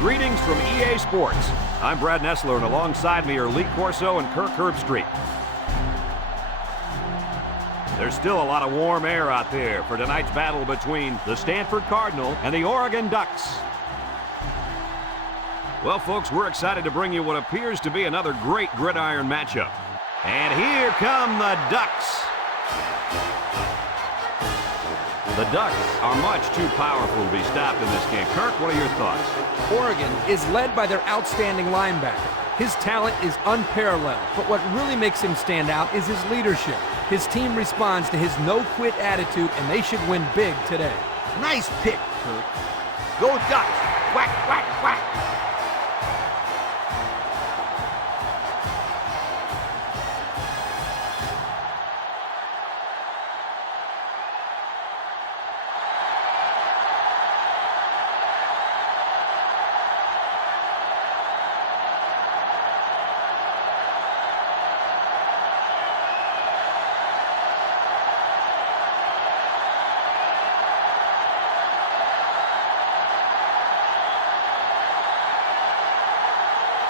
Greetings from EA Sports. I'm Brad Nessler, and alongside me are Lee Corso and Kirk Herbstreit. There's still a lot of warm air out there for tonight's battle between the Stanford Cardinal and the Oregon Ducks. Well, folks, we're excited to bring you what appears to be another great gridiron matchup. And here come the Ducks. The Ducks are much too powerful to be stopped in this game. Kirk, what are your thoughts? Oregon is led by their outstanding linebacker. His talent is unparalleled, but what really makes him stand out is his leadership. His team responds to his no-quit attitude, and they should win big today. Nice pick, Kirk. Go Ducks! Whack, whack, whack!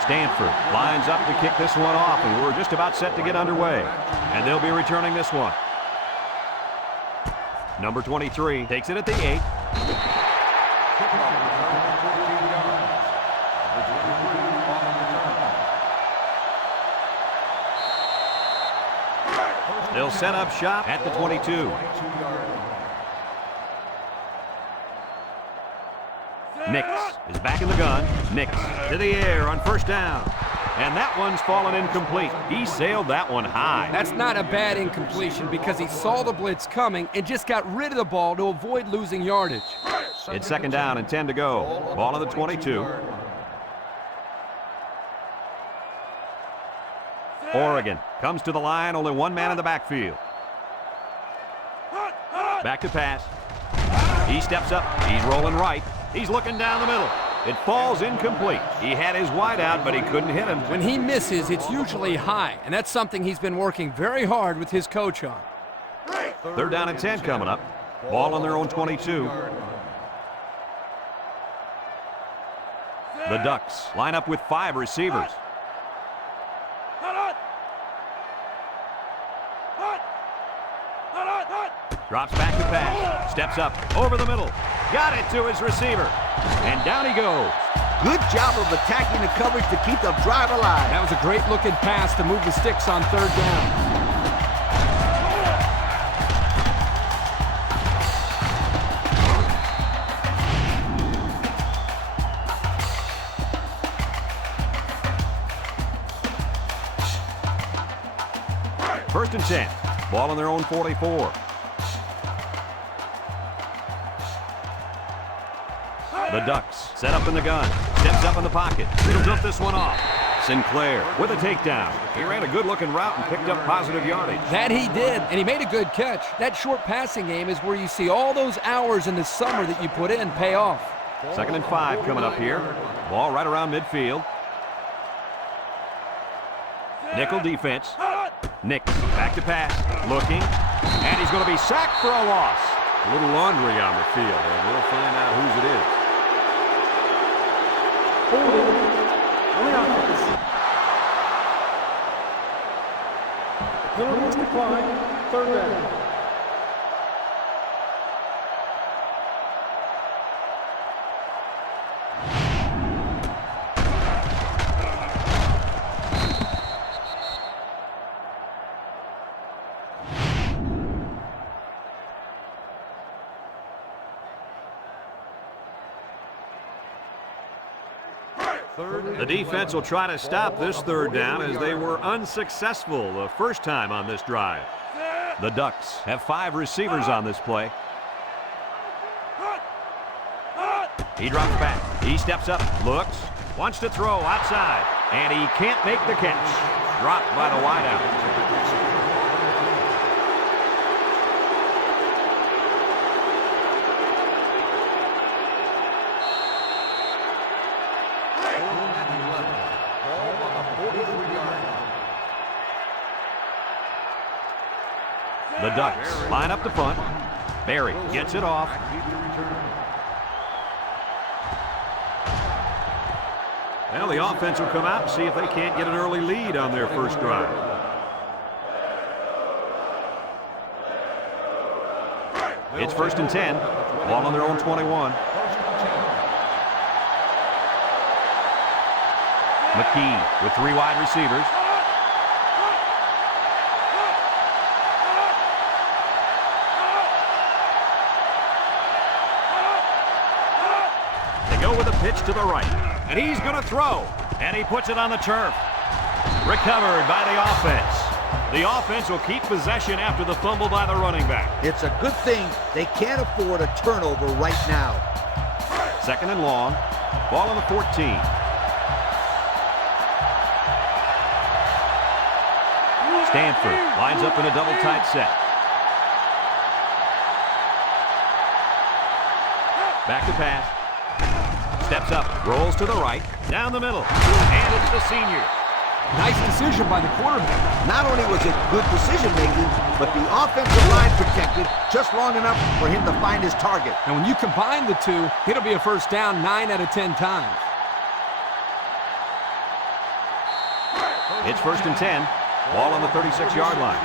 Stanford lines up to kick this one off, and we're just about set to get underway. And they'll be returning this one. Number 23 takes it at the 8. They'll set up shop at the 22. Nix is back in the gun. Nix to the air on first down. And that one's fallen incomplete. He sailed that one high. That's not a bad incompletion because he saw the blitz coming and just got rid of the ball to avoid losing yardage. It's second down and 10 to go. Ball on the 22. Oregon comes to the line, only one man in the backfield. Back to pass. He steps up. He's rolling right. He's looking down the middle. It falls incomplete. He had his wide out, but he couldn't hit him. When he misses, it's usually high, and that's something he's been working very hard with his coach on. Third down and 10 coming up. Ball on their own 22. The Ducks line up with 5 receivers. Drops back to pass. Steps up over the middle. Got it to his receiver. And down he goes. Good job of attacking the coverage to keep the drive alive. That was a great looking pass to move the sticks on third down. First and 10. Ball on their own 44. The Ducks set up in the gun. Steps up in the pocket. He'll dump this one off. Sinclair with a takedown. He ran a good-looking route and picked up positive yardage. That he did, and he made a good catch. That short passing game is where you see all those hours in the summer that you put in pay off. Second and 5 coming up here. Ball right around midfield. Nickel defense. Nix back to pass. Looking. And he's going to be sacked for a loss. A little laundry on the field, and we'll find out whose it is. Holding on the offense. The penalty is declined. Third down. The defense will try to stop this third down as they were unsuccessful the first time on this drive. The Ducks have 5 receivers on this play. He drops back. He steps up, looks, wants to throw outside, and he can't make the catch. Dropped by the wideout. The Ducks line up the punt. Berry gets it off. Well, the offense will come out and see if they can't get an early lead on their first drive. It's 1st and 10. Ball on their own 21. McKee with 3 wide receivers. They go with a pitch to the right. And he's going to throw. And he puts it on the turf. Recovered by the offense. The offense will keep possession after the fumble by the running back. It's a good thing they can't afford a turnover right now. 2nd and long. Ball on the 14. Stanford lines up in a double tight set. Back to pass. Steps up, rolls to the right, down the middle, and it's the senior. Nice decision by the quarterback. Not only was it good decision-making, but the offensive line protected just long enough for him to find his target. And when you combine the two, it'll be a first down 9 out of 10 times. It's 1st and 10. Ball on the 36-yard line.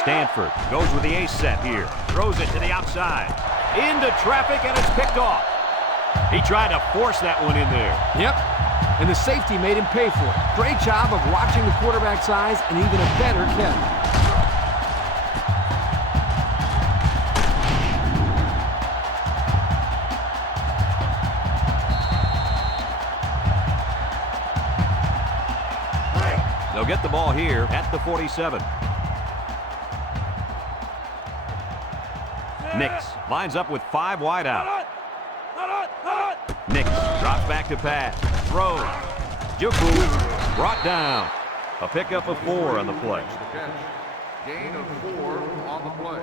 Stanford goes with the ace set here. Throws it to the outside. Into traffic, and it's picked off. He tried to force that one in there. Yep. And the safety made him pay for it. Great job of watching the quarterback's eyes and even a better catch. They'll get the ball here at the 47. Nix lines up with 5 wide out. Nix drops back to pass. Throws. Juku brought down. A pickup of 4 on the play. Gain of 4 on the play.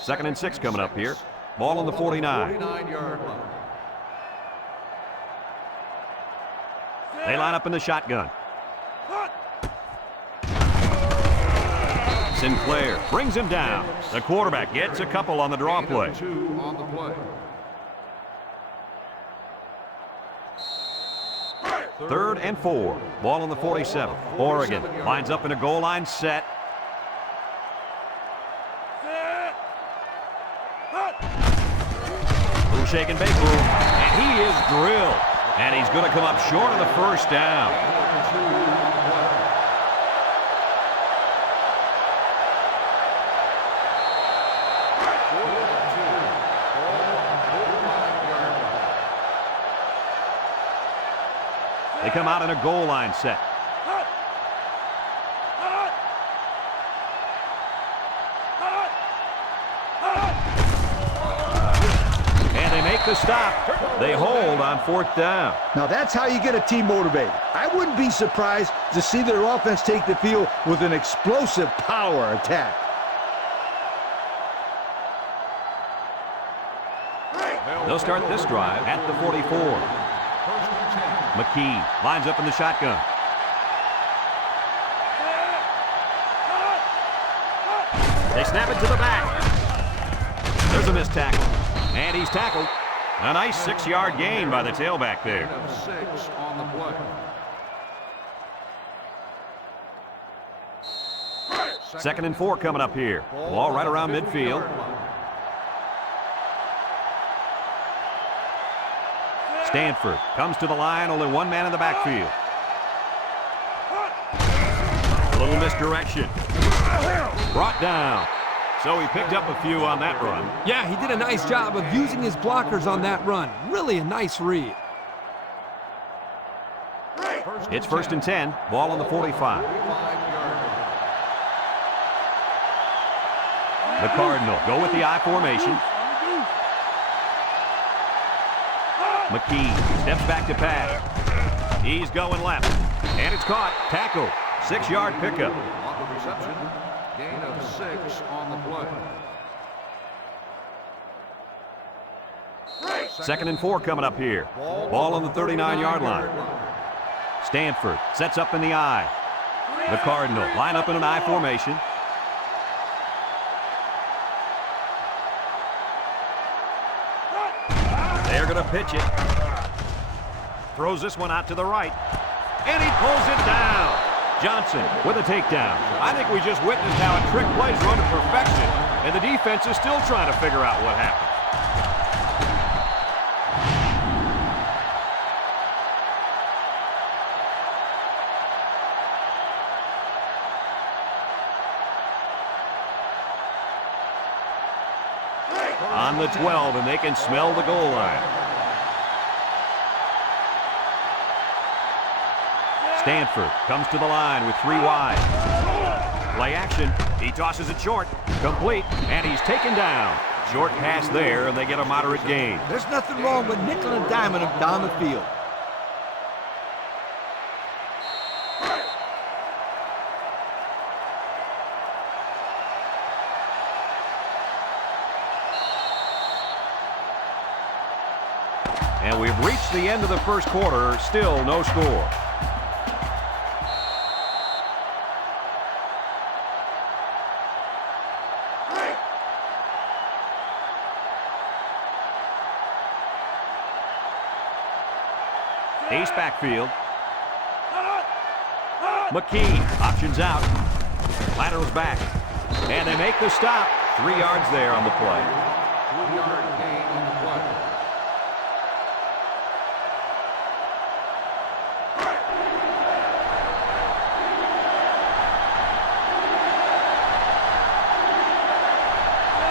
2nd and 6 coming up here. Ball on the 49. 49-yard line. They line up in the shotgun. Sinclair brings him down. The quarterback gets a couple on the draw play. 2 on the play. 3rd and 4. Ball on the 47. Oregon lines up in a goal line set. Little shake and bake move. And he is drilled. And he's going to come up short of the first down. They come out in a goal line set. And they make the stop. They hold on 4th down. Now that's how you get a team motivated. I wouldn't be surprised to see their offense take the field with an explosive power attack. They'll start this drive at the 44. McKee lines up in the shotgun. They snap it to the back. There's a missed tackle. And he's tackled. A nice 6-yard gain by the tailback there. 6 on the play. 2nd and 4 coming up here. Ball right around midfield. Stanford comes to the line, only 1 man in the backfield. A little misdirection. Brought down. So he picked up a few on that run. Yeah, he did a nice job of using his blockers on that run. Really a nice read. It's 1st and 10. Ball on the 45. The Cardinal go with the I formation. McKee steps back to pass. He's going left. And it's caught. Tackle. 6-yard pickup. On the reception, gain of 6 on the play. 2nd and 4 coming up here. Ball on the 39-yard line. Stanford sets up in the I. The Cardinal line up in an I formation. They're going to pitch it. Throws this one out to the right. And he pulls it down. Johnson with a takedown. I think we just witnessed how a trick plays run to perfection, and the defense is still trying to figure out what happened. On the 12, and they can smell the goal line. Stanford comes to the line with 3 wide. Play action. He tosses it short. Complete, and he's taken down. Short pass there, and they get a moderate gain. There's nothing wrong with nickel and diming him down the field. And we've reached the end of the first quarter. Still no score. Ace backfield. McKee options out. Laterals back. And they make the stop. 3 yards there on the play. 3-yard gain on the play.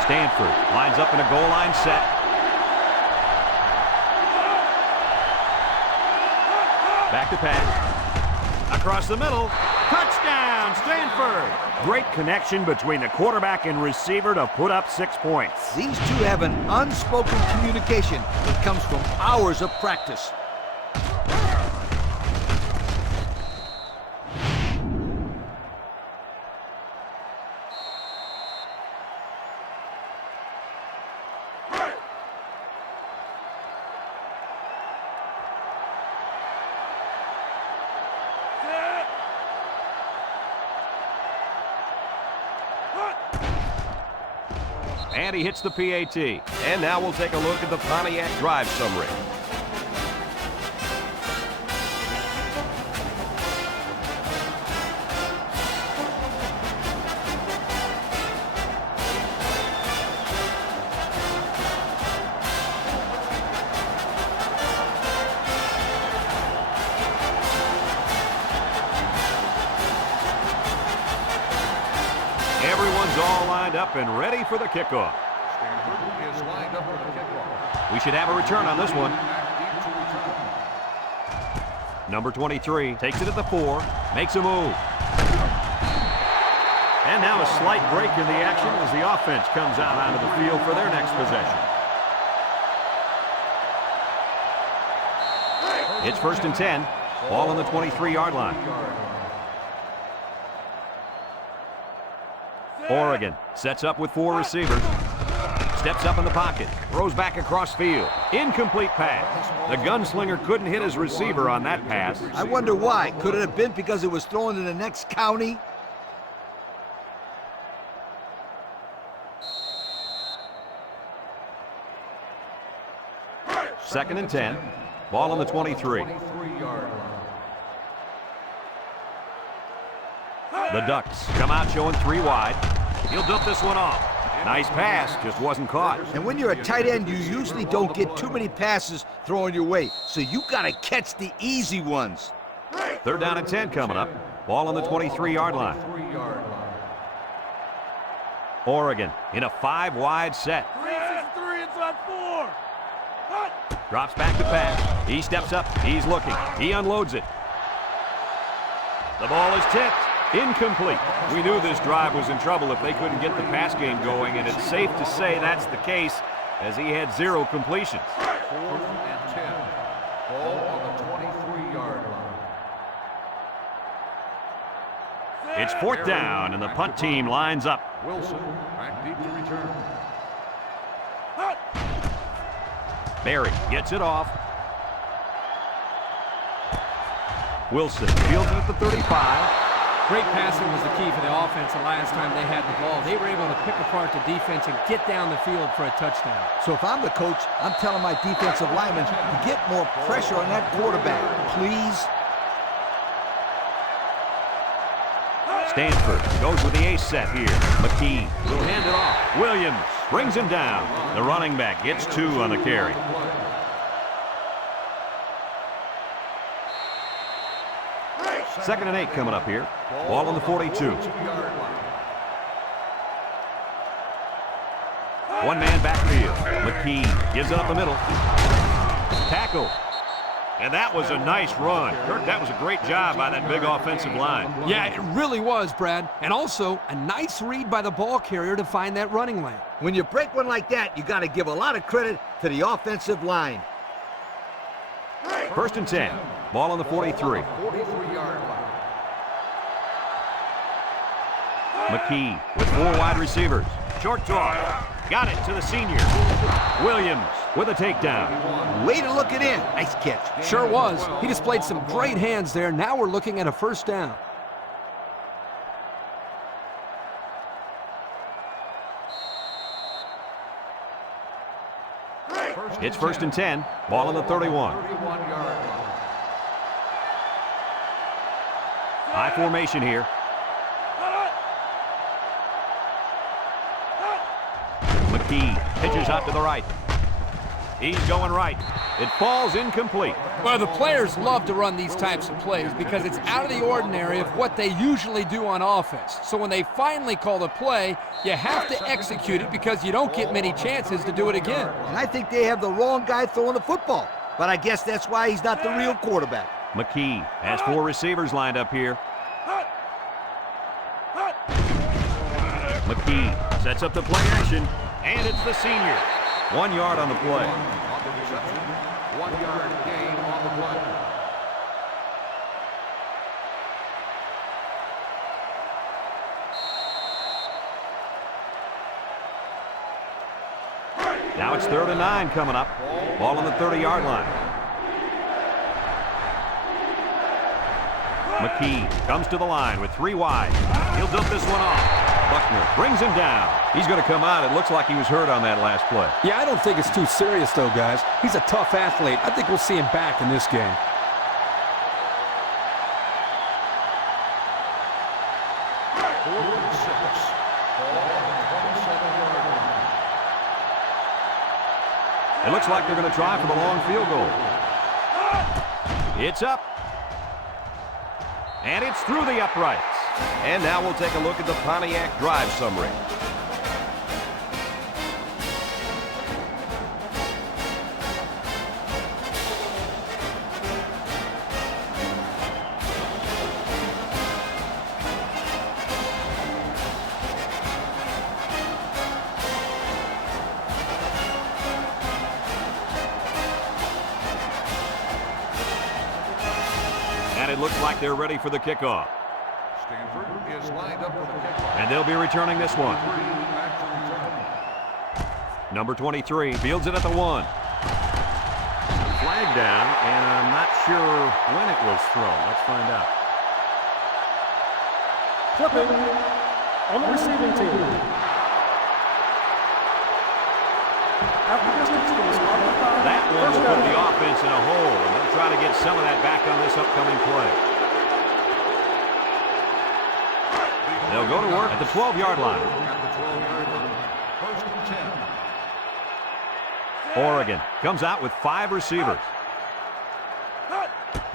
Stanford lines up in a goal line set. Back to pass. Across the middle. Touchdown, Stanford! Great connection between the quarterback and receiver to put up 6 points. These two have an unspoken communication that comes from hours of practice. And he hits the PAT. And now we'll take a look at the Pontiac drive summary. Everyone's all lined up and ready for the kickoff. Stanford is lined up for the kickoff. We should have a return on this one. Number 23 takes it at the 4, makes a move. And now a slight break in the action as the offense comes out onto the field for their next possession. It's 1st and 10. Ball on the 23-yard line. Oregon sets up with 4 receivers. Steps up in the pocket. Throws back across field. Incomplete pass. The gunslinger couldn't hit his receiver on that pass. I wonder why. Could it have been because it was thrown in the next county? Second and 10. Ball on the 23. 23-yard line. The Ducks come out showing 3 wide. He'll dump this one off. Nice pass, just wasn't caught. And when you're a tight end, you usually don't get too many passes thrown your way. So you got to catch the easy ones. 3rd down and 10 coming up. Ball on the 23-yard line. 23-yard line. Oregon in a 5 wide set. 3 inside 4. Drops back to pass. He steps up. He's looking. He unloads it. The ball is tipped. Incomplete. We knew this drive was in trouble if they couldn't get the pass game going, and it's safe to say that's the case as he had 0 completions. 4th and 10. Ball on the 23-yard line. It's 4th down, and the punt team lines up. Wilson back deep to return. Berry gets it off. Wilson fields it at the 35. Great passing was the key for the offense the last time they had the ball. They were able to pick apart the defense and get down the field for a touchdown. So if I'm the coach, I'm telling my defensive linemen to get more pressure on that quarterback, please. Stanford goes with the ace set here. McKee will hand it off. Williams brings him down. The running back gets 2 on the carry. Second and 8 coming up here. Ball on the 42. One-man backfield. McKee gives it up the middle. Tackle. And that was a nice run. Kirk, that was a great job by that big offensive line. Yeah, it really was, Brad. And also, a nice read by the ball carrier to find that running lane. When you break one like that, you got to give a lot of credit to the offensive line. First and 10. Ball on the 43. 43-yard line. McKee with 4 wide receivers. Short toss. Got it to the senior. Williams with a takedown. Way to look it in. Nice catch. Sure was. He displayed some great hands there. Now we're looking at a first down. It's first and 10. Ball on the 31. 31-yard line. High formation here. McKee pitches out to the right. He's going right. It falls incomplete. Well, the players love to run these types of plays because it's out of the ordinary of what they usually do on offense. So when they finally call the play, you have to execute it because you don't get many chances to do it again. And I think they have the wrong guy throwing the football. But I guess that's why he's not the real quarterback. McKee has 4 receivers lined up here. McKee sets up the play action, and it's the senior. 1 yard on the play. On the reception, 1-yard gain on the play. Now it's 3rd and 9 coming up. Ball on the 30-yard line. McKee comes to the line with 3 wide. He'll dump this one off. Buckner brings him down. He's going to come out. It looks like he was hurt on that last play. Yeah, I don't think it's too serious, though, guys. He's a tough athlete. I think we'll see him back in this game. It looks like they're going to try for the long field goal. It's up. And it's through the uprights. And now we'll take a look at the Pontiac drive summary. And it looks like they're ready for the kickoff. Stanford is lined up for the kickoff. And they'll be returning this one. Back to return. Number 23 fields it at the 1. Flag down, and I'm not sure when it was thrown. Let's find out. Flipping on the receiving team. After distance to the spot of the 5. That one will put the offense in a hole, and they'll try to get some of that back on this upcoming play. They'll go to work at the 12-yard line. At the 12-yard line. First and 10. Oregon comes out with 5 receivers.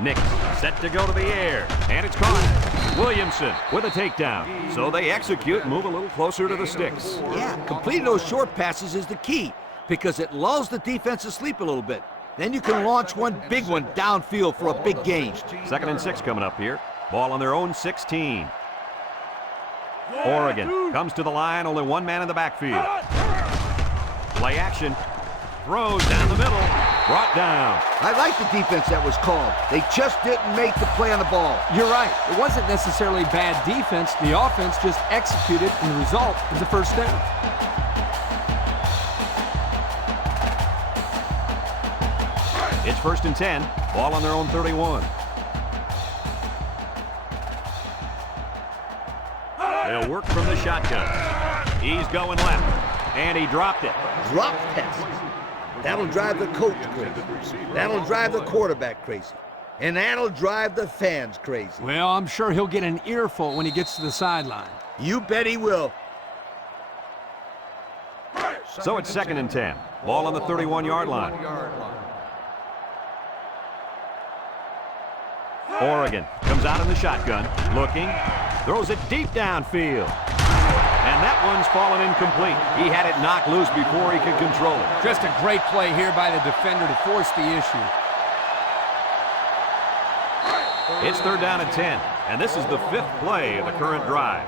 Nix set to go to the air, and it's caught. Williamson with a takedown. So they execute, move a little closer to the sticks. Yeah, completing those short passes is the key because it lulls the defense to sleep a little bit. Then you can launch one big one downfield for a big gain. 2nd and 6 coming up here. Ball on their own 16. Oregon comes to the line, only 1 man in the backfield. Play action. Throws down the middle. Brought down. I like the defense that was called. They just didn't make the play on the ball. You're right. It wasn't necessarily bad defense. The offense just executed, and the result is a first down. It's 1st and 10. Ball on their own 31. They'll work from the shotgun. He's going left, and he dropped it. Drop passes. That'll drive the coach crazy. That'll drive the quarterback crazy. And that'll drive the fans crazy. Well, I'm sure he'll get an earful when he gets to the sideline. You bet he will. So it's 2nd and 10. Ball on the 31-yard line. Oregon comes out in the shotgun, looking, throws it deep downfield. And that one's fallen incomplete. He had it knocked loose before he could control it. Just a great play here by the defender to force the issue. It's 3rd down and 10, and this is the 5th play of the current drive.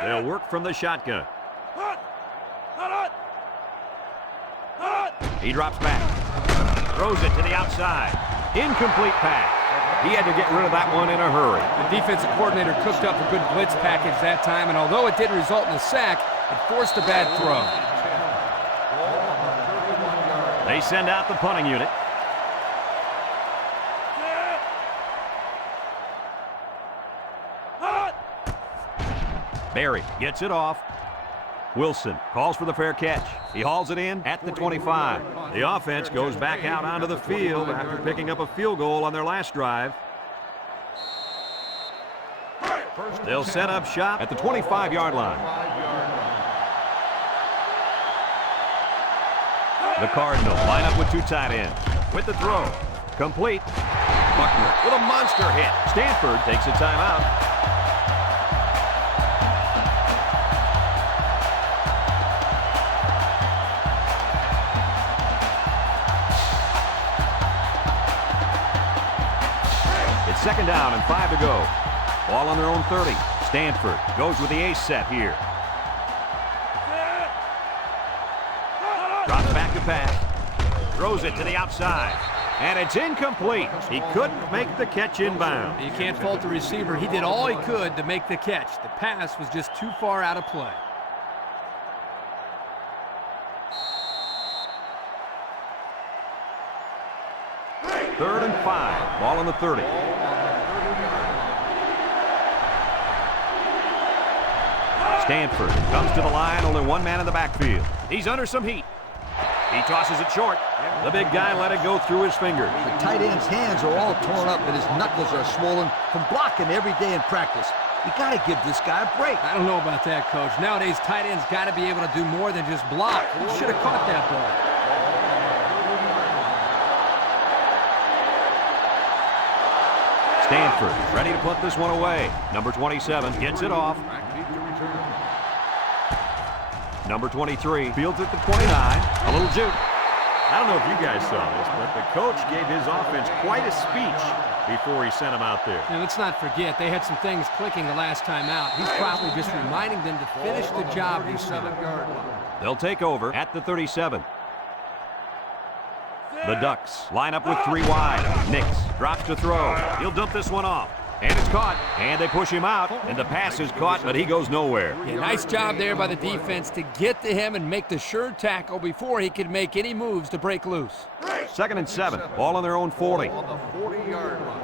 They'll work from the shotgun. He drops back. Throws it to the outside. Incomplete pass. He had to get rid of that one in a hurry. The defensive coordinator cooked up a good blitz package that time, and although it didn't result in a sack, it forced a bad throw. They send out the punting unit. Barry gets it off. Wilson calls for the fair catch. He hauls it in at the 25. The offense goes back out onto the field after picking up a field goal on their last drive. They'll set up shop at the 25-yard line. The Cardinal line up with 2 tight ends. With the throw. Complete. Buckner with a monster hit. Stanford takes a timeout. It's 2nd down and 5 to go. Ball on their own 30. Stanford goes with the ace set here. Drops back to pass. Throws it to the outside. And it's incomplete. He couldn't make the catch inbound. You can't fault the receiver. He did all he could to make the catch. The pass was just too far out of play. Third and 5. Ball on the 30. Stanford comes to the line. Only one man in the backfield. He's under some heat. He tosses it short. The big guy let it go through his fingers. The tight end's hands are all torn up and his knuckles are swollen from blocking every day in practice. You got to give this guy a break. I don't know about that, Coach. Nowadays, tight ends got to be able to do more than just block. He should have caught that ball. Stanford ready to put this one away. Number 27 gets it off. Number 23 fields at the 29. A little juke. I don't know if you guys saw this, but the coach gave his offense quite a speech before he sent them out there. Now, let's not forget, they had some things clicking the last time out. He's probably just reminding them to finish the job he said. They'll take over at the 37. The Ducks line up with 3 wide. Nix drops to throw. He'll dump this one off. And it's caught. And they push him out. And the pass is caught, but he goes nowhere. Yeah, nice job there by the defense to get to him and make the sure tackle before he could make any moves to break loose. 2nd and 7. Ball on their own 40. On the 40-yard line.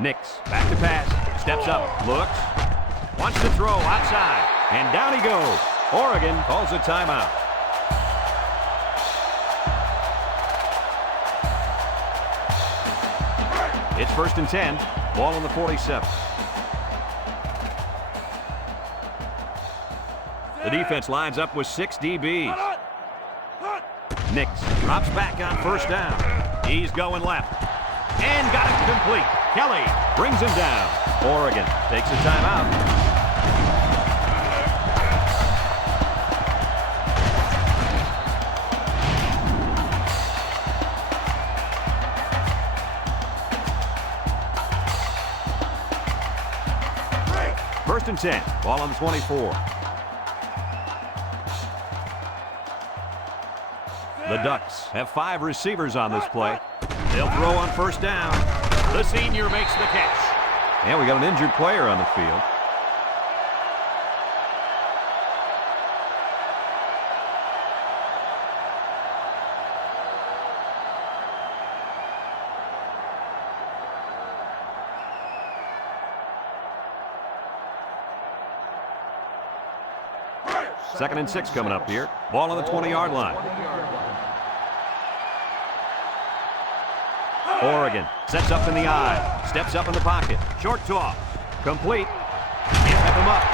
Nix back to pass. Steps up. Looks. Wants to throw outside. And down he goes. Oregon calls a timeout. It's 1st and 10. Ball on the 47. The defense lines up with 6 DBs. Nix drops back on 1st down. He's going left. And got it complete. Kelly brings him down. Oregon takes a timeout. First and 10. Ball on the 24. The Ducks have 5 receivers on this play. They'll throw on 1st down. The senior makes the catch. And we got an injured player on the field. 2nd and 6 coming up here. Ball on the 20-yard line. Oregon sets up in the eye. Steps up in the pocket. Short toss. Complete. Can't have him up.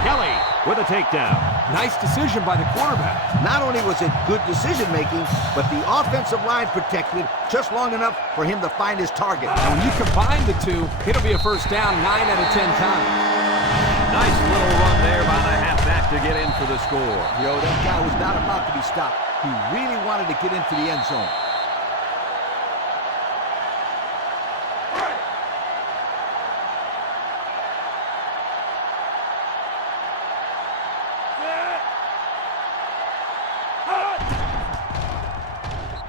Kelly with a takedown. Nice decision by the quarterback. Not only was it good decision-making, but the offensive line protected just long enough for him to find his target. And when you combine the two, it'll be a first down 9 out of 10 times. Nice little run there by the halfback to get in for the score. That guy was not about to be stopped. He really wanted to get into the end zone.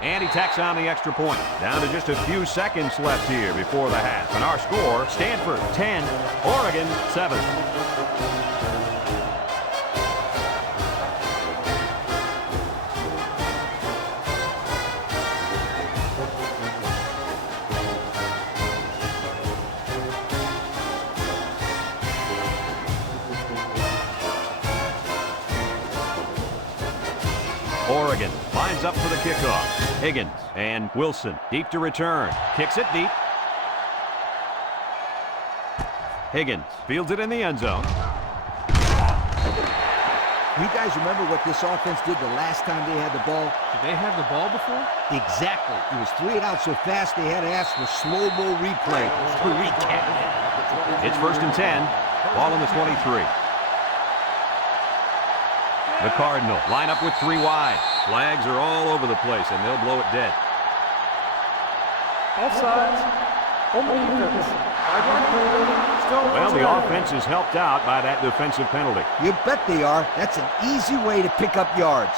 And he tacks on the extra point. Down to just a few seconds left here before the half. And our score, Stanford 10, Oregon 7. Oregon lines up for the kickoff. Higgins and Wilson deep to return. Kicks it deep. Higgins fields it in the end zone. You guys remember what this offense did the last time they had the ball? Did they have the ball before? Exactly. It was 3 and out so fast they had to ask for slow-mo replay to recap. It's 1st and 10. Ball on the 23. The Cardinal line up with 3 wide. Flags are all over the place, and they'll blow it dead. Offsides. On the defense. Still Well, the offense is helped out by that defensive penalty. You bet they are. That's an easy way to pick up yards.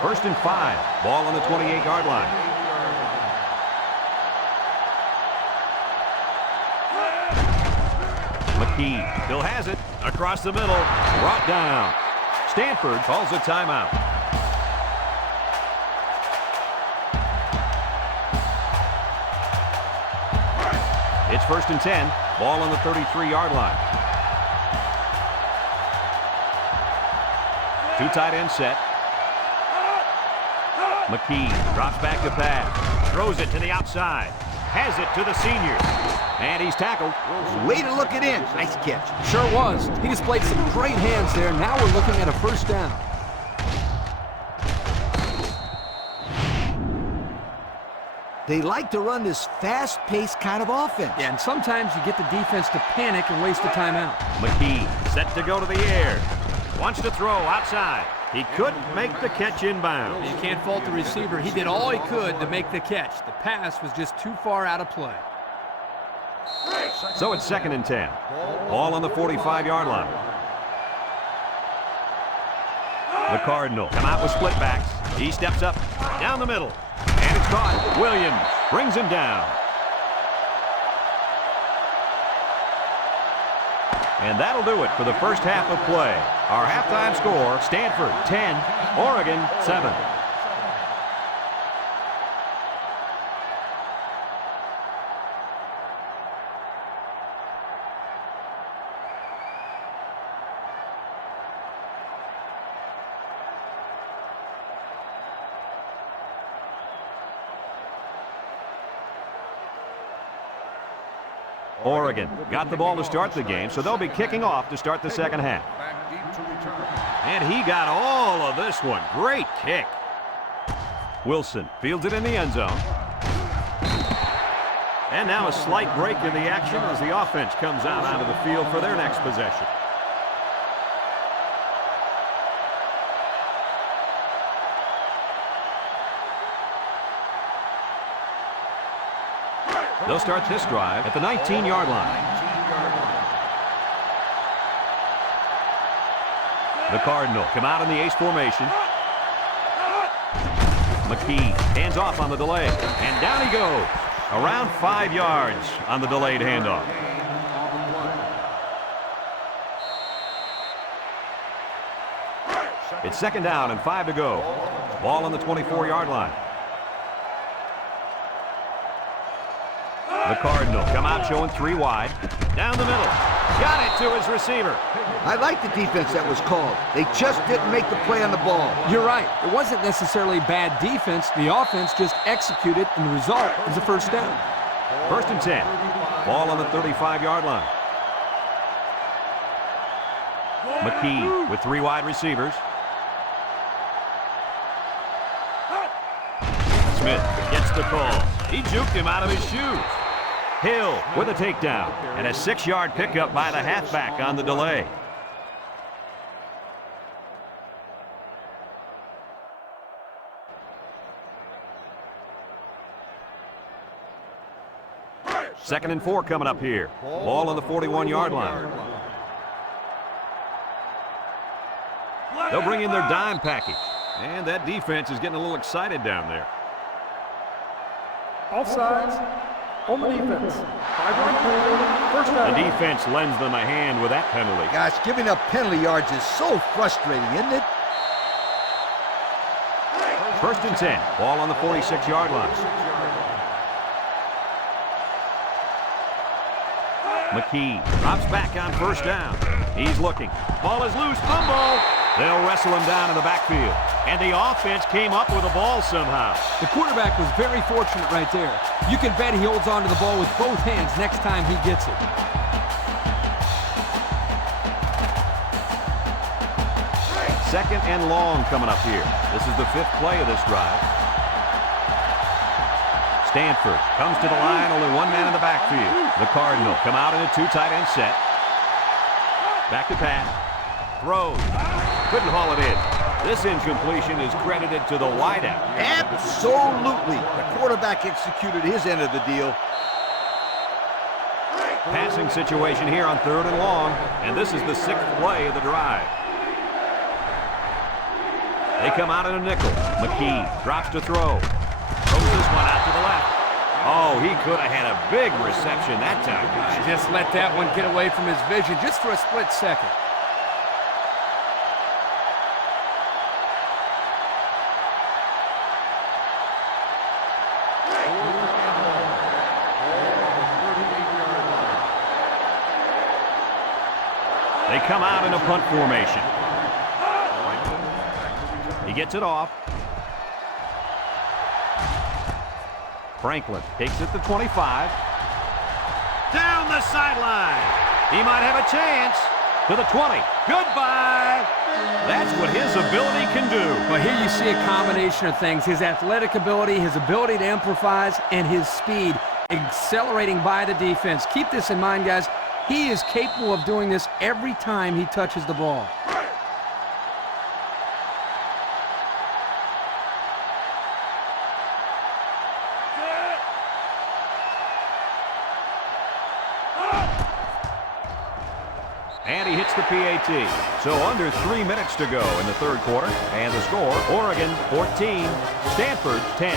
First and 5. Ball on the 28-yard line. McKee still has it. Across the middle. Brought down. Stanford calls a timeout. It's 1st and 10. Ball on the 33-yard line. 2 tight ends set. McKee drops back to pass. Throws it to the outside. Has it to the senior. And he's tackled. Way to look it in. Nice catch. Sure was. He displayed some great hands there. Now we're looking at a first down. They like to run this fast-paced kind of offense. Yeah, and sometimes you get the defense to panic and waste a timeout. McKee set to go to the air. Wants to throw outside. He couldn't make the catch inbounds. You can't fault the receiver. He did all he could to make the catch. The pass was just too far out of play. So it's 2nd and 10. Ball on the 45-yard line. The Cardinal come out with split backs. He steps up down the middle. And it's caught. Williams brings him down. And that'll do it for the first half of play. Our halftime score, Stanford 10, Oregon 7. Oregon got the ball to start the game, so they'll be kicking off to start the second half. And he got all of this one. Great kick. Wilson fields it in the end zone. And now a slight break in the action as the offense comes out onto the field for their next possession. They'll start this drive at the 19-yard line. The Cardinal come out in the ace formation. McKee hands off on the delay, and down he goes. Around 5 yards on the delayed handoff. It's 2nd down and 5 to go. Ball on the 24-yard line. The Cardinal come out showing 3 wide. Down the middle. Got it to his receiver. I like the defense that was called. They just didn't make the play on the ball. You're right. It wasn't necessarily bad defense. The offense just executed, and the result is a first down. 1st and 10. Ball on the 35-yard line. McKee with 3 wide receivers. Smith gets the call. He juked him out of his shoes. Hill with a takedown and a 6-yard pickup by the halfback on the delay. Second and 4 coming up here. Ball on the 41-yard line. They'll bring in their dime package. And that defense is getting a little excited down there. Offsides on the defense. 5-yard penalty, first down. The defense lends them a hand with that penalty. Gosh, giving up penalty yards is so frustrating, isn't it? 1st and 10. Ball on the 46-yard line. McKee drops back on first down. He's looking. Ball is loose. Fumble. They'll wrestle him down in the backfield. And the offense came up with the ball somehow. The quarterback was very fortunate right there. You can bet he holds on to the ball with both hands next time he gets it. Second and long coming up here. This is the 5th play of this drive. Stanford comes to the line, only 1 man in the backfield. The Cardinal come out in a 2 tight end set. Back to pass. Throws. Couldn't haul it in. This incompletion is credited to the wideout. Absolutely. The quarterback executed his end of the deal. Passing situation here on 3rd and long, and this is the 6th play of the drive. They come out in a nickel. McKee drops to throw. Throws this one out to the left. Oh, he could have had a big reception that time, guys. Just let that one get away from his vision just for a split second. They come out in a punt formation. He gets it off. Franklin takes it to 25. Down the sideline. He might have a chance. To the 20. Goodbye. That's what his ability can do. Well, here you see a combination of things. His athletic ability, his ability to improvise, and his speed accelerating by the defense. Keep this in mind, guys. He is capable of doing this every time he touches the ball. And he hits the PAT. So under 3 minutes to go in the 3rd quarter. And the score, Oregon 14, Stanford 10.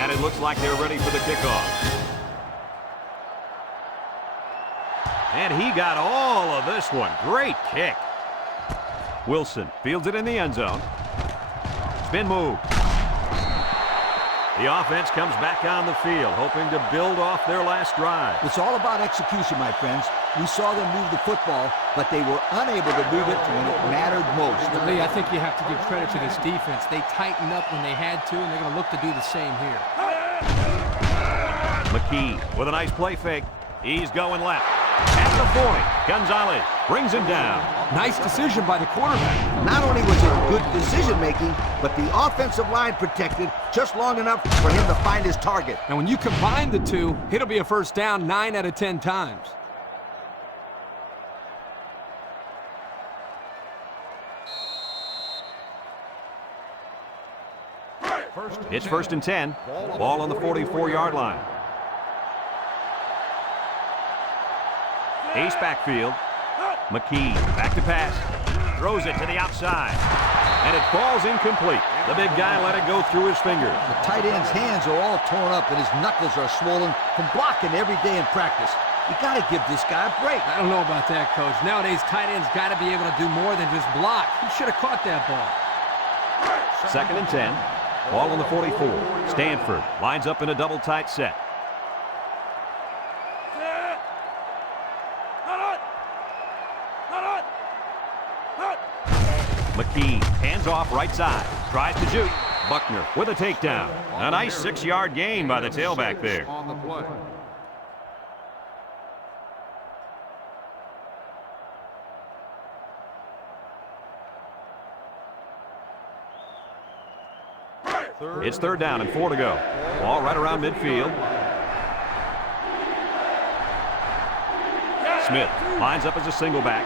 And it looks like they're ready for the kickoff. And he got all of this one. Great kick. Wilson fields it in the end zone. Spin move. The offense comes back on the field, hoping to build off their last drive. It's all about execution, my friends. We saw them move the football, but they were unable to move it when it mattered most. Lee, I think you have to give credit to this defense. They tightened up when they had to, and they're going to look to do the same here. McKee with a nice play fake. He's going left. At the 40, Gonzalez brings him down. Nice decision by the quarterback. Not only was it good decision-making, but the offensive line protected just long enough for him to find his target. And when you combine the two, it'll be a first down 9 out of 10 times. It's 1st and 10. Ball on the 44-yard line. Ace backfield. McKee back to pass. Throws it to the outside. And it falls incomplete. The big guy let it go through his fingers. The tight end's hands are all torn up and his knuckles are swollen from blocking every day in practice. You got to give this guy a break. I don't know about that, Coach. Nowadays, tight ends got to be able to do more than just block. He should have caught that ball. 2nd and 10. Ball on the 44. Stanford lines up in a double tight set. McKee hands off right side. Tries to shoot. Buckner with a takedown. A nice 6-yard gain by the tailback there. On the play. It's 3rd down and 4 to go. Ball right around midfield. Smith lines up as a single back.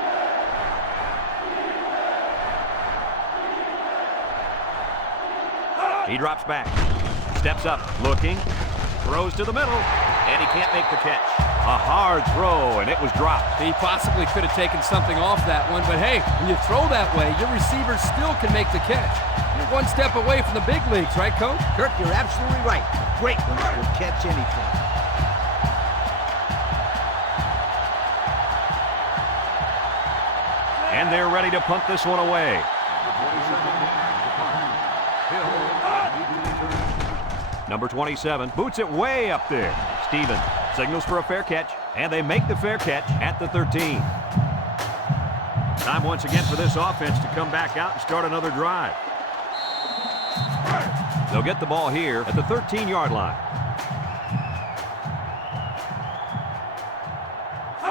He drops back. Steps up, looking. Throws to the middle. And he can't make the catch. A hard throw, and it was dropped. He possibly could have taken something off that one, but hey, when you throw that way, your receiver still can make the catch. You're one step away from the big leagues, right, Coach? Kirk, you're absolutely right. Great ones will catch anything. And they're ready to punt this one away. Number 27 boots it way up there. Stevens signals for a fair catch, and they make the fair catch at the 13. Time once again for this offense to come back out and start another drive. They'll get the ball here at the 13-yard line.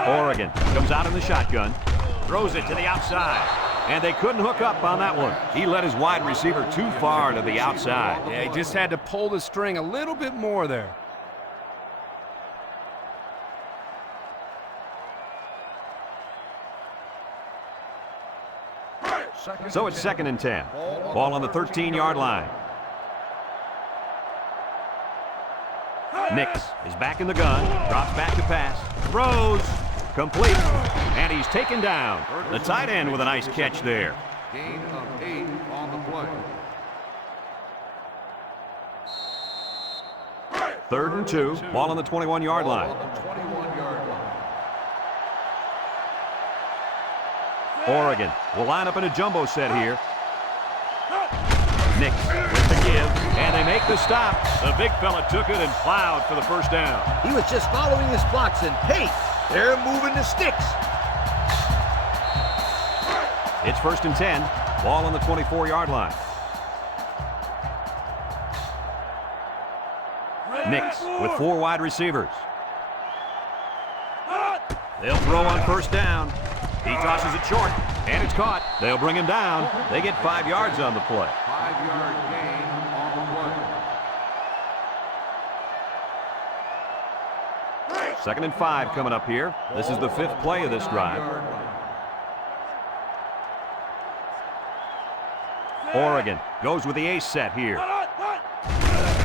Oregon comes out in the shotgun, throws it to the outside, and they couldn't hook up on that one. He led his wide receiver too far to the outside. Yeah, he just had to pull the string a little bit more there. So it's 2nd and 10. Ball on the 13-yard line. Nix is back in the gun, drops back to pass, throws, complete, and he's taken down. The tight end with a nice catch there. Gain of 8 on the play. 3rd and 2. Ball on the 21-yard line. On the 21-yard line. Oregon will line up in a jumbo set here. Nix with the give, and they make the stop. The big fella took it and plowed for the first down. He was just following his blocks, and hey, they're moving the sticks. It's 1st and 10. Ball on the 24-yard line. Nix with 4 wide receivers. They'll throw on 1st down. He tosses it short, and it's caught. They'll bring him down. They get 5 yards on the play. 5-yard gain on the play. 2nd and 5 coming up here. This is the 5th play of this drive. Oregon goes with the ace set here.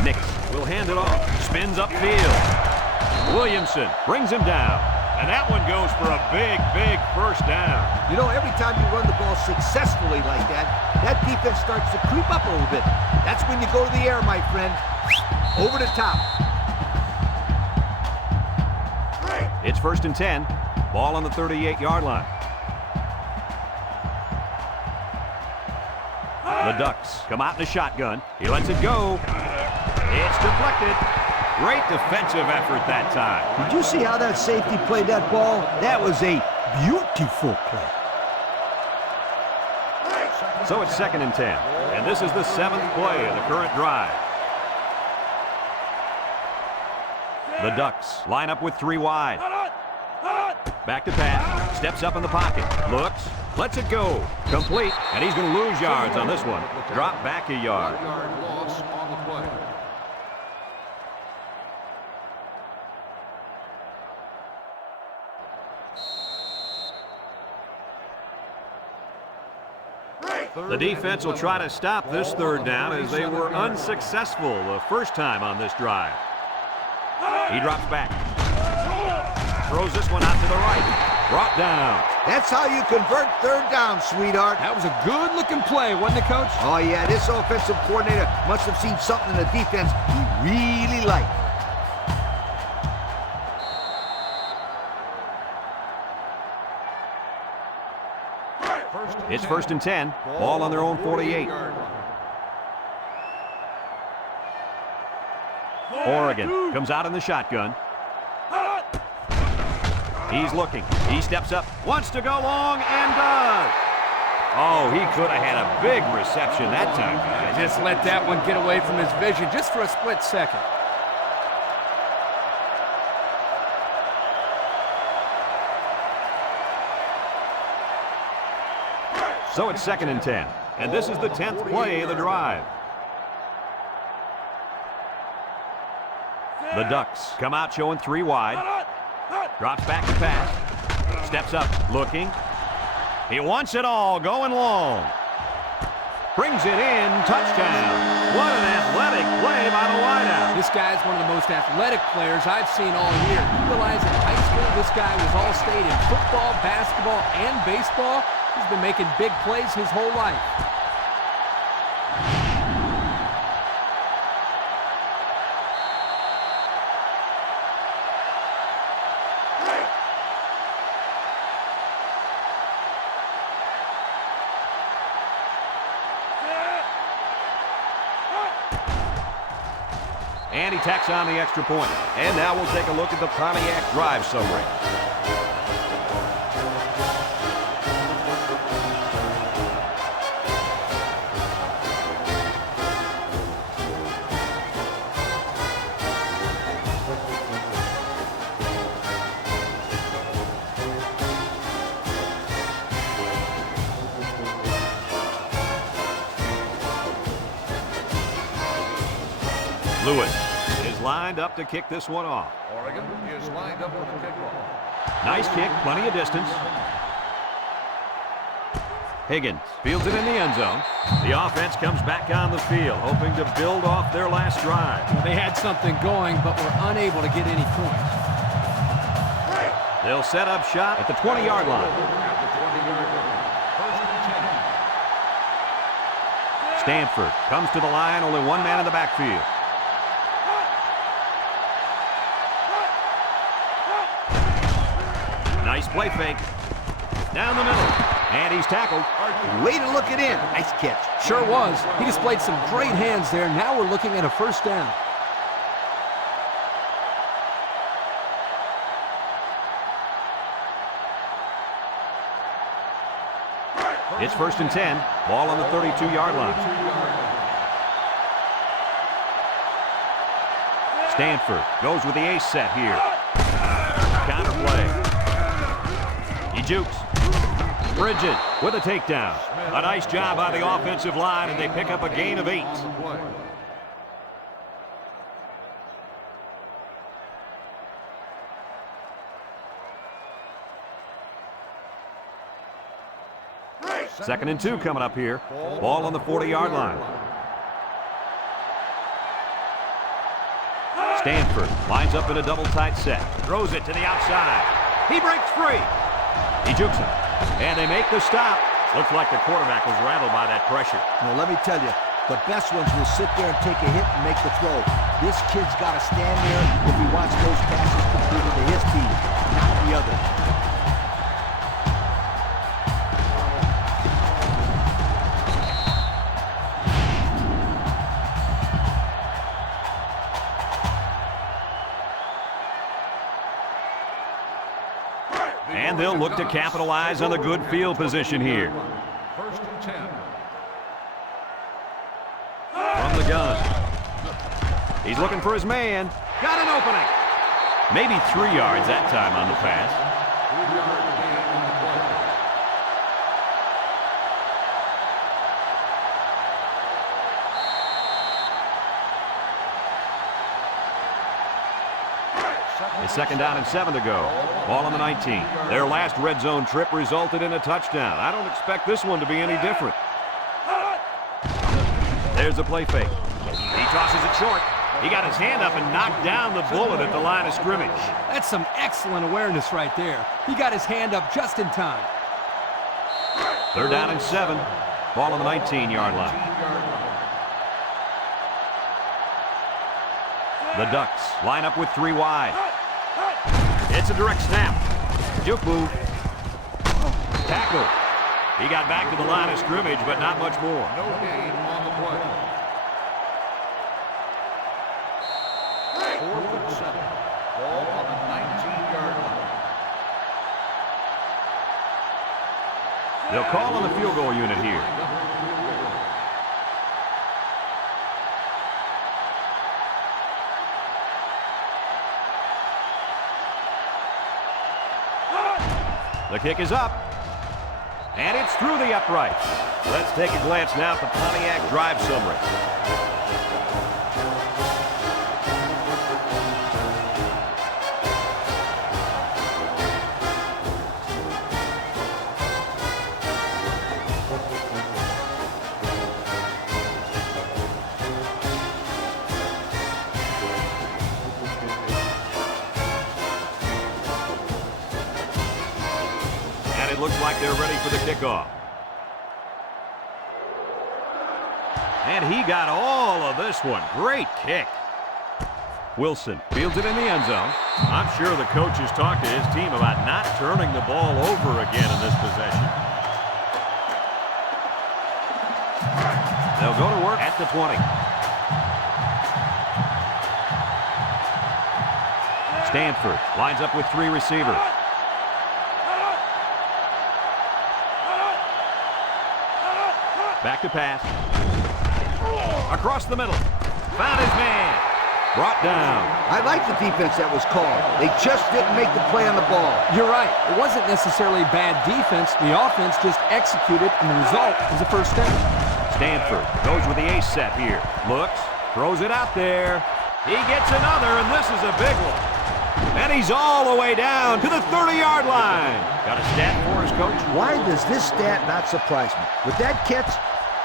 Nix will hand it off. Spins upfield. Williamson brings him down. And that one goes for a big, big first down. You know, every time you run the ball successfully like that, that defense starts to creep up a little bit. That's when you go to the air, my friend. Over the top. It's 1st and 10. Ball on the 38-yard line. The Ducks come out in a shotgun. He lets it go. It's deflected. Great defensive effort that time. Did you see how that safety played that ball? That was a beautiful play. So it's 2nd and 10. And this is the 7th play of the current drive. The Ducks line up with 3 wide. Back to pass. Steps up in the pocket. Looks. Lets it go. Complete. And he's going to lose yards on this one. Drop back a yard. 5-yard loss on the play. The defense will try to stop this 3rd down as they were unsuccessful the first time on this drive. He drops back. Throws this one out to the right. Brought down. That's how you convert third down, sweetheart. That was a good-looking play, wasn't it, Coach? Oh, yeah, this offensive coordinator must have seen something in the defense he really liked. It's 1st and 10. Ball on their own 48. Oregon comes out in the shotgun. He's looking. He steps up, wants to go long, and does. Oh, he could have had a big reception that time, guys. Just let that one get away from his vision just for a split second. So it's 2nd and 10. And this is the 10th play of the drive. The Ducks come out showing 3 wide. Drops back to pass. Steps up, looking. He wants it all, going long. Brings it in, touchdown. What an athletic play by the wideout. This guy's one of the most athletic players I've seen all year. You realize in high school, this guy was all-state in football, basketball, and baseball. He's been making big plays his whole life. And he tacks on the extra point. And now we'll take a look at the Pontiac drive summary. Lewis is lined up to kick this one off. Oregon is lined up with the kickoff. Nice kick, plenty of distance. Higgins fields it in the end zone. The offense comes back on the field, hoping to build off their last drive. Well, they had something going, but were unable to get any points. They'll set up shop at the 20-yard line. At the 20-yard line. 1st and 10. Stanford comes to the line, only one man in the backfield. Nice play fake. Down the middle. And he's tackled. Way to look it in. Nice catch. Sure was. He displayed some great hands there. Now we're looking at a 1st down. It's 1st and 10. Ball on the 32-yard line. Stanford goes with the ace set here. Counter play. He jukes. Bridges with a takedown. A nice job by the offensive line, and they pick up a gain of 8. Second and 2 coming up here. Ball on the 40-yard line. Stanford lines up in a double tight set. Throws it to the outside. He breaks free. He jukes him. And they make the stop. Looks like the quarterback was rattled by that pressure. Well, let me tell you, the best ones will sit there and take a hit and make the throw. This kid's got to stand there if he wants those passes completed to his team, not the other. And they'll look to capitalize on the good field position here. 1st and 10. From the gun. He's looking for his man. Got an opening. Maybe 3 yards that time on the pass. 3-yard gain on the play. It's 2nd down and 7 to go. Ball on the 19. Their last red zone trip resulted in a touchdown. I don't expect this one to be any different. There's the play fake. He tosses it short. He got his hand up and knocked down the bullet at the line of scrimmage. That's some excellent awareness right there. He got his hand up just in time. 3rd down and 7. Ball on the 19-yard line. The Ducks line up with 3 wide. It's a direct snap. Juke move. Tackle. He got back to the line of scrimmage, but not much more. No gain on the play. 4th and 7. Ball on the 19-yard line. They'll call on the field goal unit here. The kick is up. And it's through the uprights. Let's take a glance now at the Pontiac drive summary. It looks like they're ready for the kickoff. And he got all of this one. Great kick. Wilson fields it in the end zone. I'm sure the coach has talked to his team about not turning the ball over again in this possession. They'll go to work at the 20. Stanford lines up with 3 receivers. Back to pass. Across the middle. Found his man. Brought down. I like the defense that was called. They just didn't make the play on the ball. You're right. It wasn't necessarily bad defense. The offense just executed, and the result is a first down. Stanford goes with the ace set here. Looks, throws it out there. He gets another, and this is a big one. And he's all the way down to the 30-yard line. Got a stat for us, Coach? Why does this stat not surprise me? With that catch,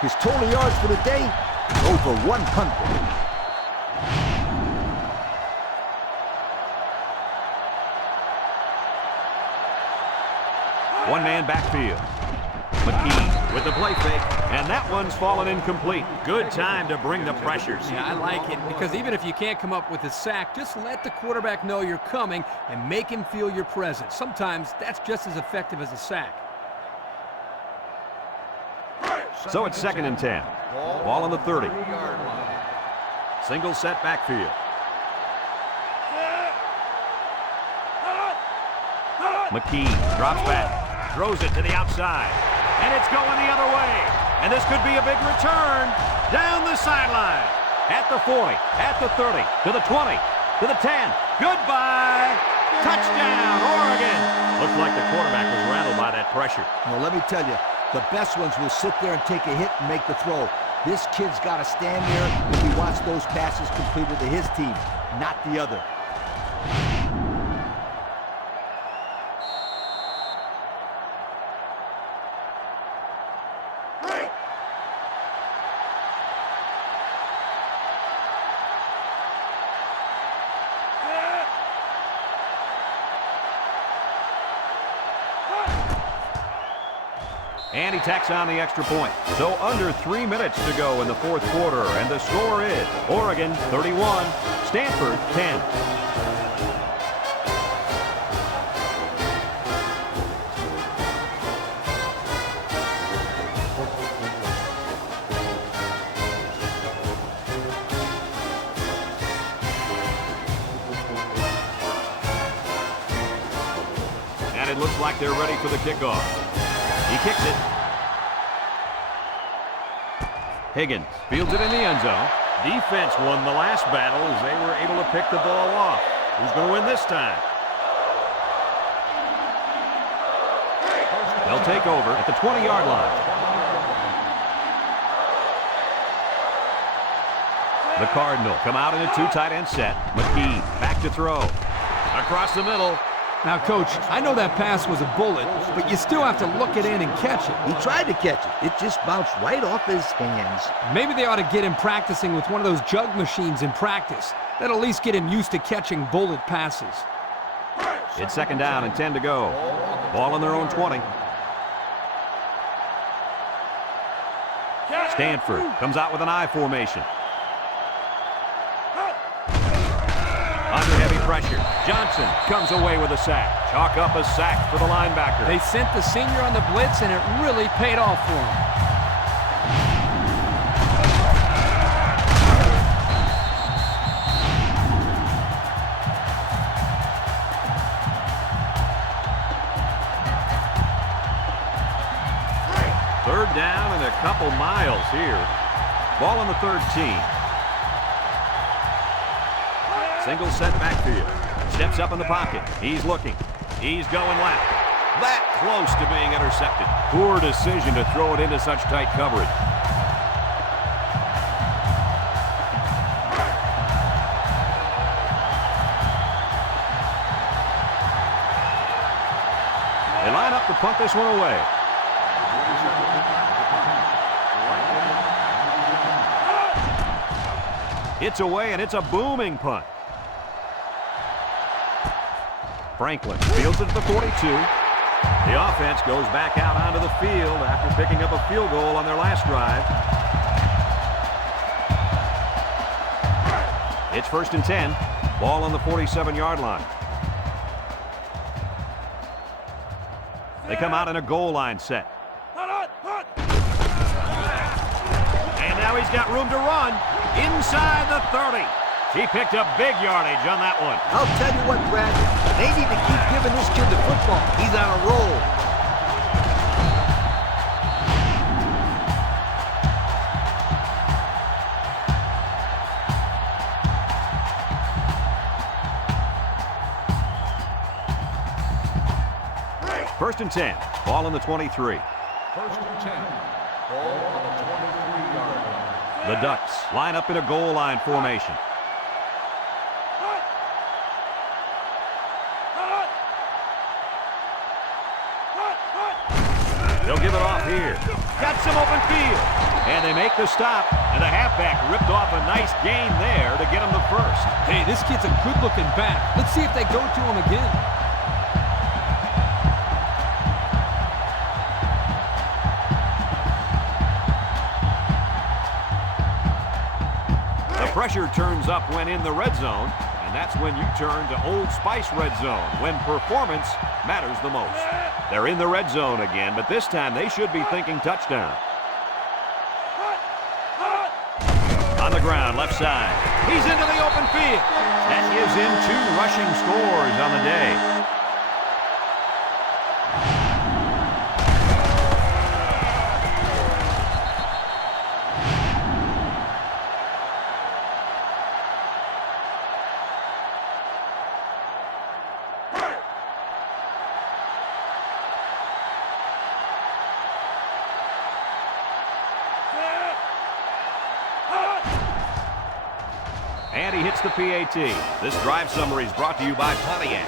his total yards for the day, over 100. One-man backfield. McKee with the play fake, and that one's fallen incomplete. Good time to bring the pressures. Yeah, I like it, because even if you can't come up with a sack, just let the quarterback know you're coming and make him feel your presence. Sometimes that's just as effective as a sack. So it's 2nd and 10. Ball on the 30. Single set backfield. McKee drops back, throws it to the outside, and it's going the other way. And this could be a big return down the sideline. At the 40, at the 30, to the 20, to the 10. Goodbye. Touchdown, Oregon. Looks like the quarterback was rattled by that pressure. Well, let me tell you, the best ones will sit there and take a hit and make the throw. This kid's got to stand there if he wants those passes completed to his team, not the other. And he tacks on the extra point. So under 3 minutes to go in the 4th quarter, and the score is Oregon 31, Stanford 10. And it looks like they're ready for the kickoff. He kicks it. Higgins fields it in the end zone. Defense won the last battle as they were able to pick the ball off. Who's going to win this time? They'll take over at the 20-yard line. The Cardinal come out in a 2 tight end set. McKee back to throw. Across the middle. Now, Coach, I know that pass was a bullet, but you still have to look it in and catch it. He tried to catch it. It just bounced right off his hands. Maybe they ought to get him practicing with one of those jug machines in practice. That'll at least get him used to catching bullet passes. It's second down and 10 to go. Ball on their own 20. Stanford comes out with an I formation. Under heavy pressure, Johnson comes away with a sack. Chalk up a sack for the linebacker. They sent the senior on the blitz, and it really paid off for him. Third down and a couple miles here. Ball on the 13. Single set backfield. Steps up in the pocket. He's looking. He's going left. That close to being intercepted. Poor decision to throw it into such tight coverage. They line up to punt this one away. It's away, and it's a booming punt. Franklin fields it at the 42. The offense goes back out onto the field after picking up a field goal on their last drive. It's first and 10. Ball on the 47-yard line. They come out in a goal line set. And now he's got room to run inside the 30. He picked up big yardage on that one. I'll tell you what, Brad. They need to keep giving this kid the football. He's on a roll. First and 10. Ball on the 23. First and 10. Ball on the 23-yard line. The Ducks line up in a goal line formation. They'll give it off here. Got some open field. And they make the stop. And the halfback ripped off a nice gain there to get him the first. Hey, this kid's a good-looking back. Let's see if they go to him again. The pressure turns up when in the red zone. And that's when you turn to Old Spice Red Zone, when performance matters the most. They're in the red zone again, but this time they should be thinking touchdown. On the ground, left side. He's into the open field. That gives him 2 rushing scores on the day. And he hits the PAT. This drive summary is brought to you by Pontiac.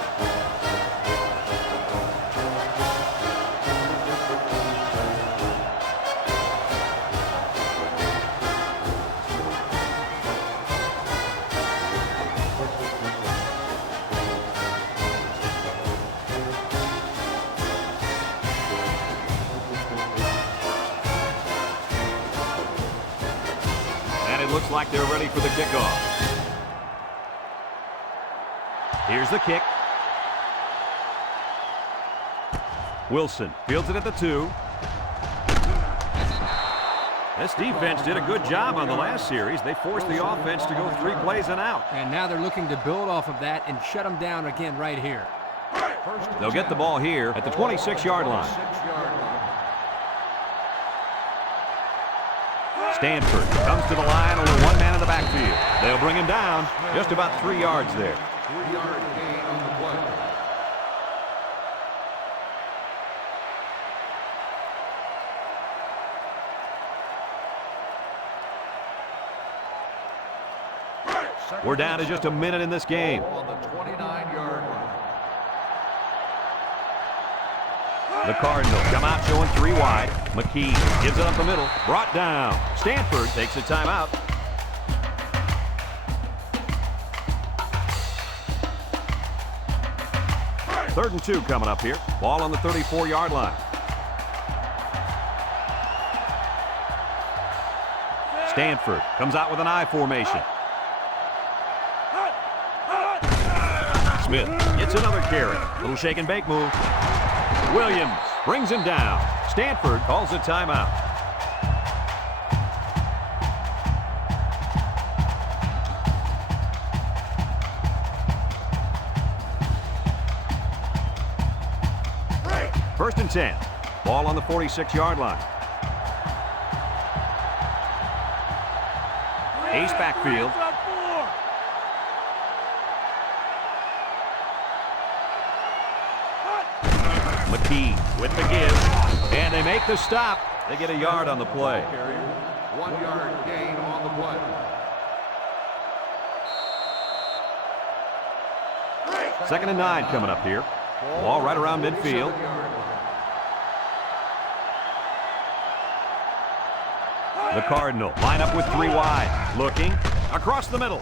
And it looks like they're ready for the kickoff. Here's the kick. Wilson fields it at the 2. This defense did a good job on the last series. They forced the offense to go 3 plays and out. And now they're looking to build off of that and shut them down again right here. They'll get the ball here at the 26-yard line. Stanford comes to the line, only 1 man in the backfield. They'll bring him down just about 3 yards there. 3-yard gain on the play. We're down to just a minute in this game. On the 29-yard line. The Cardinal come out showing 3 wide. McKee gives it up the middle. Brought down. Stanford takes a timeout. Third and 2 coming up here. Ball on the 34-yard line. Stanford comes out with an I formation. Smith gets another carry. Little shake and bake move. Williams brings him down. Stanford calls a timeout. First and 10. Ball on the 46-yard line. Ace backfield. McKee with the give. And they make the stop. They get a yard on the play. 1 yard gain on the play. Second and 9 coming up here. Ball right around midfield. The Cardinal line up with 3 wide. Looking across the middle.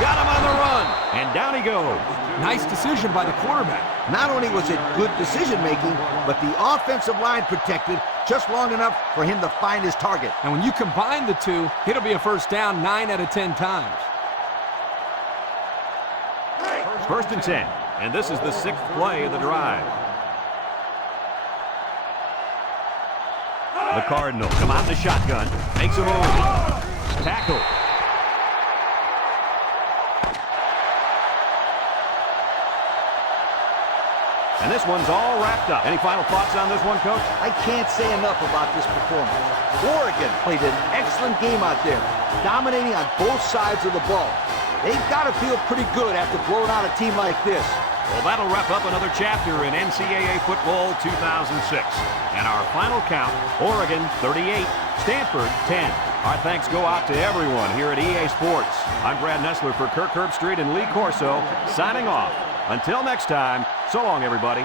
Got him on the run. And down he goes. Nice decision by the quarterback. Not only was it good decision-making, but the offensive line protected just long enough for him to find his target. And when you combine the two, it'll be a first down 9 out of 10 times. First and 10. And this is the 6th play of the drive. The Cardinal come out in the shotgun. Makes a move. Tackle. And this one's all wrapped up. Any final thoughts on this one, Coach? I can't say enough about this performance. Oregon played an excellent game out there, dominating on both sides of the ball. They've got to feel pretty good after blowing out a team like this. Well, that'll wrap up another chapter in NCAA football 2006. And our final count, Oregon 38, Stanford 10. Our thanks go out to everyone here at EA Sports. I'm Brad Nessler for Kirk Herbstreit and Lee Corso, signing off. Until next time, so long, everybody.